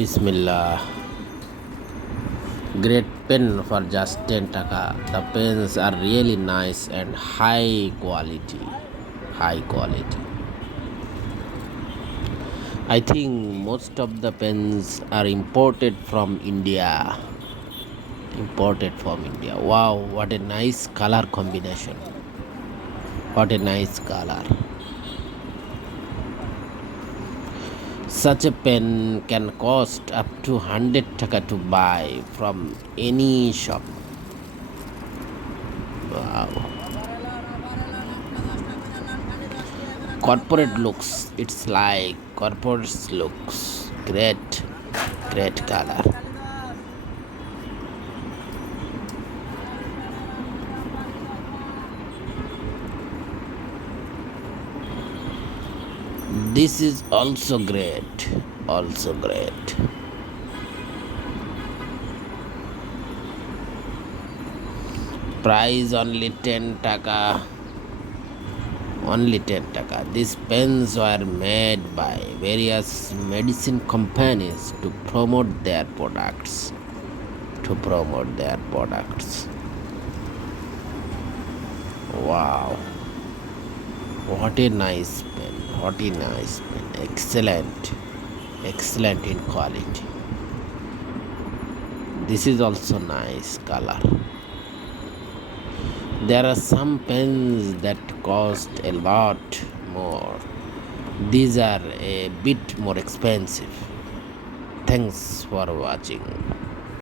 Bismillah. Great pen for just 10 taka. The pens are really nice and high quality. High quality. I think most of the pens are imported from India. Imported from India. Wow, what a nice color combination. What a nice color. Such a pen can cost up to 100 taka to buy from any shop. Wow. Corporate looks. It's like corporate looks. Great color. This is also great. Also great. Price only 10 taka. Only 10 taka. These pens were made by various medicine companies to promote their products. Wow. What a nice pen. Excellent. Excellent in quality. This is also nice color. There are some pens that cost a lot more. These are a bit more expensive. Thanks for watching.